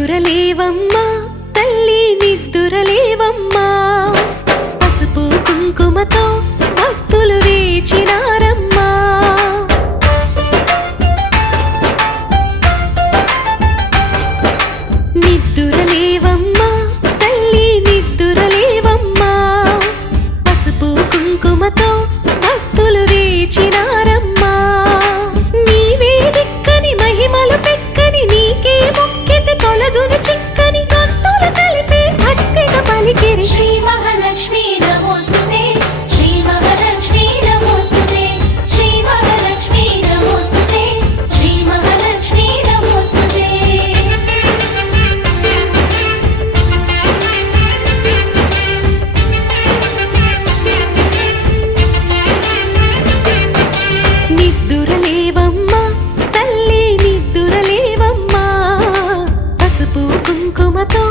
నిద్దురలేవమ్మా తల్లి నిద్దురలేవమ్మా పసుపు కుంకుమతో భక్తులు వేచినారమ్మా నిద్దురలేవమ్మా తల్లి నిద్దురలేవమ్మా పసుపు కుంకుమతో భక్తులు వేచినారమ్మా నీవే దిక్కని మహిమలు పెక్కని నీకే మొక్కితే తొలగును చిక్కని భక్తులు కలిపే భక్తిగా పలికిరి శ్రీ మహాలక్ష్మీ నమోస్తుతే శ్రీ మహాలక్ష్మీ నమోస్తుతే శ్రీ మహాలక్ష్మీ నమోస్తుతే శ్రీ మహాలక్ష్మీ నమోస్తుతే నిద్దురలేవమ్మా తల్లి నిద్దురలేవమ్మా పసుపు కుంకుమతో